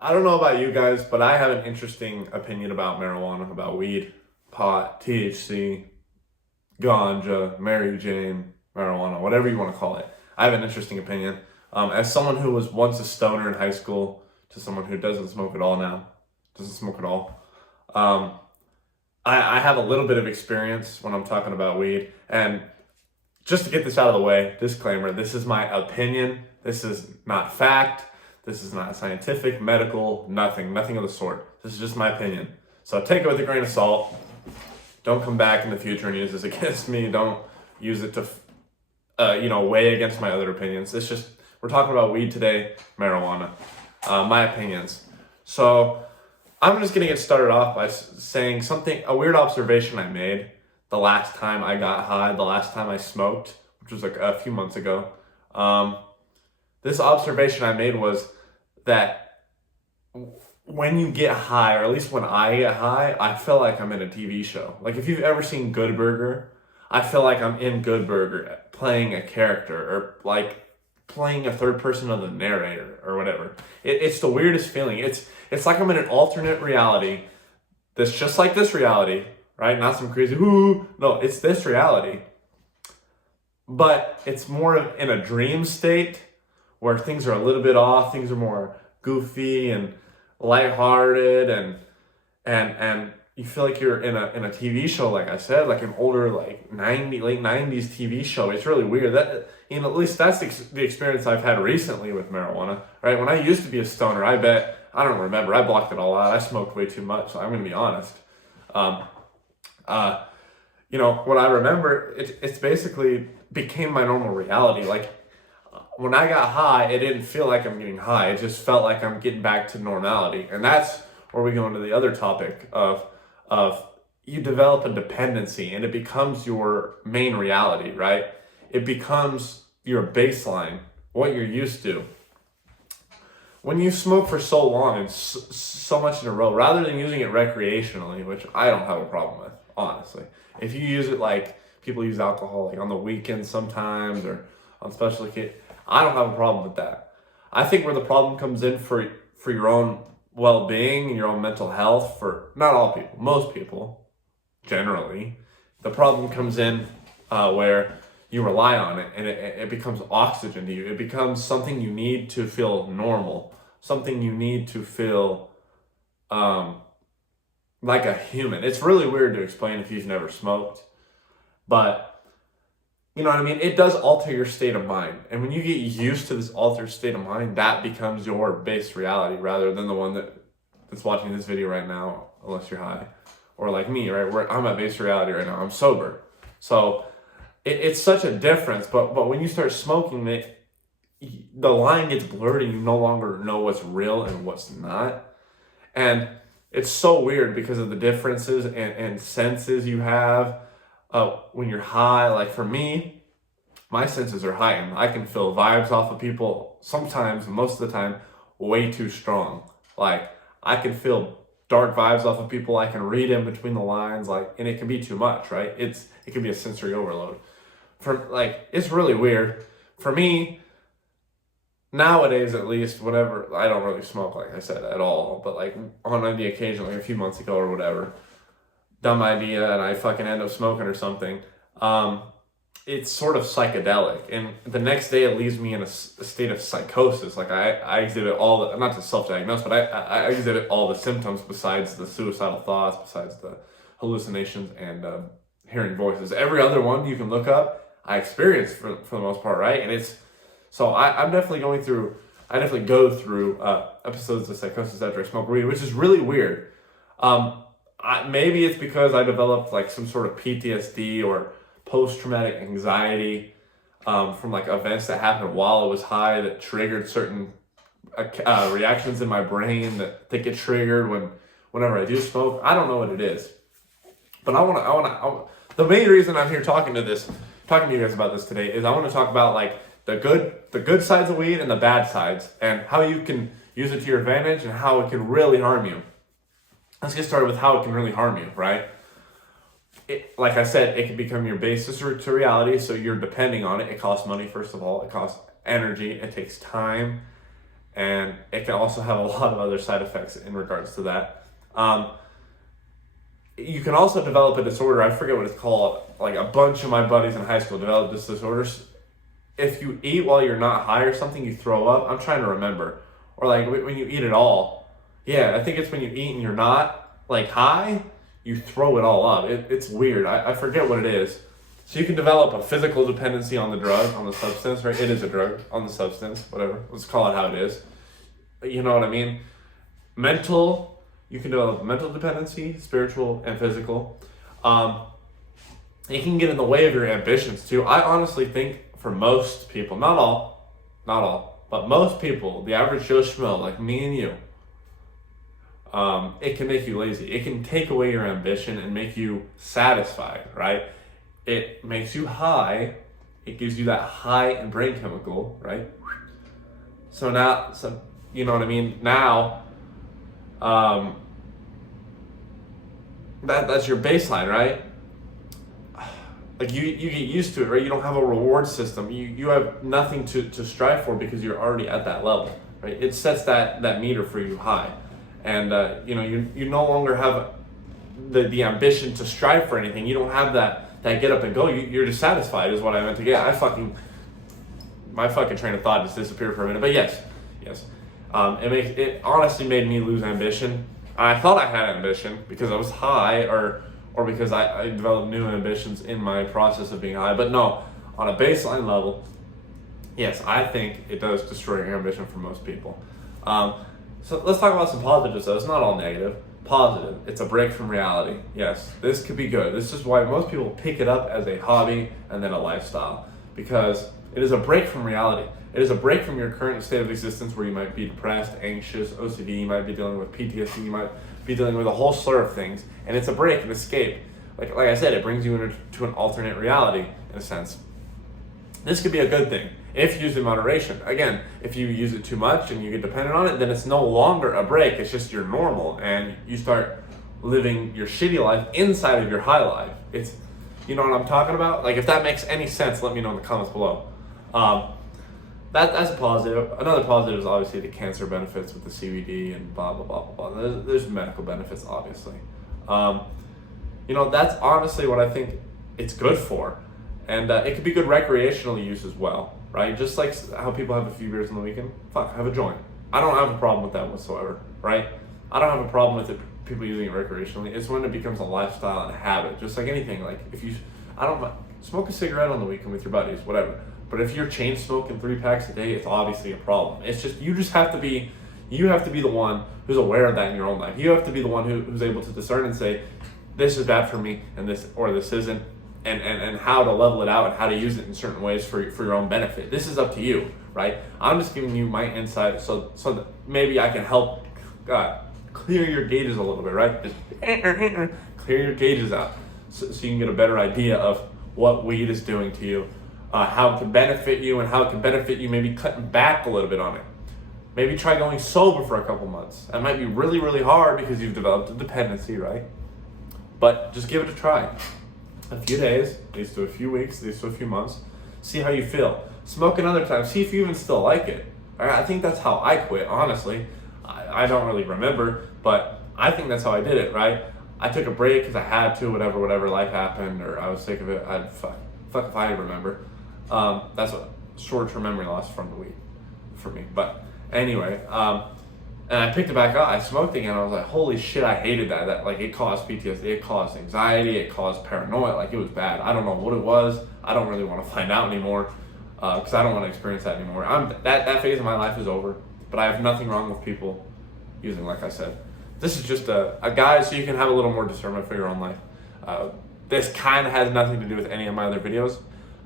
I don't know about you guys, but I have an interesting opinion about marijuana, about weed, pot, THC, ganja, Mary Jane, marijuana, whatever you want to call it. I have an interesting opinion. As someone who was once a stoner in high school to someone who doesn't smoke at all now, doesn't smoke at all, um, I have a little bit of experience when I'm talking about weed. And just to get this out of the way, disclaimer, this is my opinion. This is not fact. This is not scientific, medical, nothing of the sort. This is just my opinion. So take it with a grain of salt. Don't come back in the future and use this against me. Don't use it to, weigh against my other opinions. It's just, we're talking about weed today, marijuana, my opinions. So I'm just going to get started off by saying a weird observation I made the last time I got high, the last time I smoked, which was like a few months ago. This observation I made was that when you get high, or at least when I get high, I feel like I'm in a TV show. Like if you've ever seen Good Burger, I feel like I'm in Good Burger playing a character or like playing a third person of the narrator or whatever. It's the weirdest feeling. It's like I'm in an alternate reality that's just like this reality, right? Not some crazy, no, it's this reality. But it's more of in a dream state where things are a little bit off, things are more goofy and lighthearted and you feel like you're in a TV show, like I said, like an older late 90s TV show. It's really weird. That at least that's the experience I've had recently with marijuana. Right? When I used to be a stoner, I don't remember. I blocked it all out. I smoked way too much. So I'm gonna be honest. What I remember, it's basically became my normal reality. Like when I got high, it didn't feel like I'm getting high. It just felt like I'm getting back to normality. And that's where we go into the other topic of you develop a dependency and it becomes your main reality, right? It becomes your baseline, what you're used to. When you smoke for so long and so much in a row, rather than using it recreationally, which I don't have a problem with, honestly. If you use it like people use alcohol, like on the weekends sometimes or on special occasions, I don't have a problem with that. I think where the problem comes in for your own well-being and your own mental health, for not all people, most people, generally, the problem comes in where you rely on it and it becomes oxygen to you. It becomes something you need to feel normal, something you need to feel like a human. It's really weird to explain if you've never smoked, but you know what I mean? It does alter your state of mind. And when you get used to this altered state of mind, that becomes your base reality rather than the one that's watching this video right now, unless you're high. Or like me, right? Where I'm at base reality right now. I'm sober. So it's such a difference. But when you start smoking, the line gets blurred and you no longer know what's real and what's not. And it's so weird because of the differences and senses you have when you're high. Like for me, my senses are heightened. I can feel vibes off of people sometimes, most of the time, way too strong. Like I can feel dark vibes off of people. I can read in between the lines, and it can be too much, right? It can be a sensory overload. It's really weird. For me, nowadays at least, whatever, I don't really smoke, like I said, at all. But like on the occasion, like a few months ago or whatever, dumb idea and I fucking end up smoking or something, it's sort of psychedelic. And the next day it leaves me in a state of psychosis. Like I exhibit all the, not to self-diagnose, but I exhibit all the symptoms besides the suicidal thoughts, besides the hallucinations and hearing voices. Every other one you can look up, I experience for the most part, right? And I'm definitely I definitely go through episodes of psychosis after I smoke weed, which is really weird. Maybe it's because I developed like some sort of PTSD or post-traumatic anxiety from like events that happened while I was high that triggered certain reactions in my brain that get triggered whenever I do smoke. I don't know what it is, but the main reason I'm here talking to you guys about this today is I want to talk about like the good sides of weed and the bad sides and how you can use it to your advantage and how it can really harm you. Let's get started with how it can really harm you, right? Like I said, it can become your basis to reality, so you're depending on it. It costs money, first of all. It costs energy. It takes time. and it can also have a lot of other side effects in regards to that. You can also develop a disorder, I forget what it's called, like a bunch of my buddies in high school developed this disorder. If you eat while you're not high or something, you throw up. I'm trying to remember. Or like when you eat it all. Yeah, I think it's when you eat and you're not like high, you throw it all up. It's weird. I forget what it is. So you can develop a physical dependency on the drug, on the substance, right? It is a drug, on the substance, whatever. Let's call it how it is. You know what I mean? Mental, you can develop mental dependency, spiritual and physical. It can get in the way of your ambitions too. I honestly think for most people, not all, but most people, the average Joe Schmo, like me and you, it can make you lazy. It can take away your ambition and make you satisfied, right? It makes you high. It gives you that high and brain chemical, right? So now, you know what I mean? Now, that's your baseline, right? Like you get used to it, right? You don't have a reward system. You have nothing to strive for because you're already at that level, right? It sets that meter for you high. And you no longer have the ambition to strive for anything. You don't have that get up and go. You're dissatisfied is what I meant to get. My fucking train of thought just disappeared for a minute. But yes. It honestly made me lose ambition. I thought I had ambition because I was high or because I developed new ambitions in my process of being high. But no, on a baseline level, yes, I think it does destroy your ambition for most people. So let's talk about some positives though. It's not all negative. Positive. It's a break from reality. Yes, this could be good. This is why most people pick it up as a hobby and then a lifestyle, because it is a break from reality. It is a break from your current state of existence where you might be depressed, anxious, OCD, you might be dealing with PTSD, you might be dealing with a whole slur of things, and it's a break, an escape. Like I said, it brings you into an alternate reality in a sense. This could be a good thing if used in moderation. Again, if you use it too much and you get dependent on it, then it's no longer a break, it's just your normal, and you start living your shitty life inside of your high life. It's, you know what I'm talking about? Like if that makes any sense, let me know in the comments below. That's a positive. Another positive is obviously the cancer benefits with the CBD and blah, blah, blah, blah, blah. There's medical benefits, obviously. That's honestly what I think it's good for. And it could be good recreational use as well, right? Just like how people have a few beers on the weekend. Fuck, have a joint. I don't have a problem with that whatsoever, right? I don't have a problem with people using it recreationally. It's when it becomes a lifestyle and a habit, just like anything. Like smoke a cigarette on the weekend with your buddies, whatever. But if you're chain smoking 3 packs a day, it's obviously a problem. It's just, you have to be the one who's aware of that in your own life. You have to be the one who's able to discern and say, this is bad for me and this isn't, and how to level it out and how to use it in certain ways for your own benefit. This is up to you, right? I'm just giving you my insight so that maybe I can help clear your gauges a little bit, right? Just clear your gauges out so you can get a better idea of what weed is doing to you. How it can benefit you and how it can benefit you maybe cutting back a little bit on it. Maybe try going sober for a couple months. That might be really, really hard because you've developed a dependency, right? But just give it a try. A few days, leads to a few weeks, leads to a few months. See how you feel. Smoke another time. See if you even still like it. I think that's how I quit, honestly. I don't really remember, but I think that's how I did it, right? I took a break because I had to, whatever life happened, or I was sick of it. Fuck if I remember. That's a short-term memory loss from the weed for me. But anyway, and I picked it back up. I smoked again. I was like, holy shit, I hated that. That like it caused PTSD, it caused anxiety, it caused paranoia. Like it was bad. I don't know what it was. I don't really want to find out anymore because I don't want to experience that anymore. That phase of my life is over. But I have nothing wrong with people using, like I said. This is just a guide so you can have a little more discernment for your own life. This kind of has nothing to do with any of my other videos.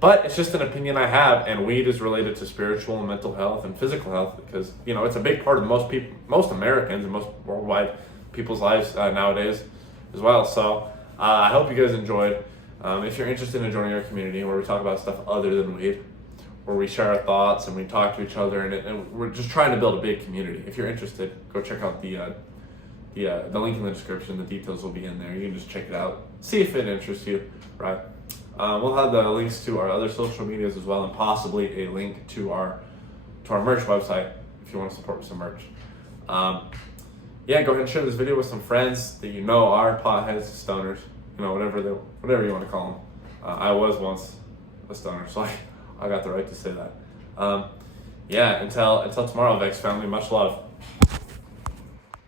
But it's just an opinion I have, and weed is related to spiritual and mental health and physical health because, it's a big part of most Americans and most worldwide people's lives nowadays as well. So I hope you guys enjoyed. If you're interested in joining our community where we talk about stuff other than weed, where we share our thoughts and we talk to each other, and we're just trying to build a big community. If you're interested, go check out the link in the description. The details will be in there. You can just check it out. See if it interests you, right? We'll have the links to our other social medias as well, and possibly a link to our merch website if you want to support with some merch. Yeah, go ahead and share this video with some friends that you know are potheads, stoners, whatever you want to call them. I was once a stoner, so I got the right to say that. Yeah, until tomorrow, Vex family, much love.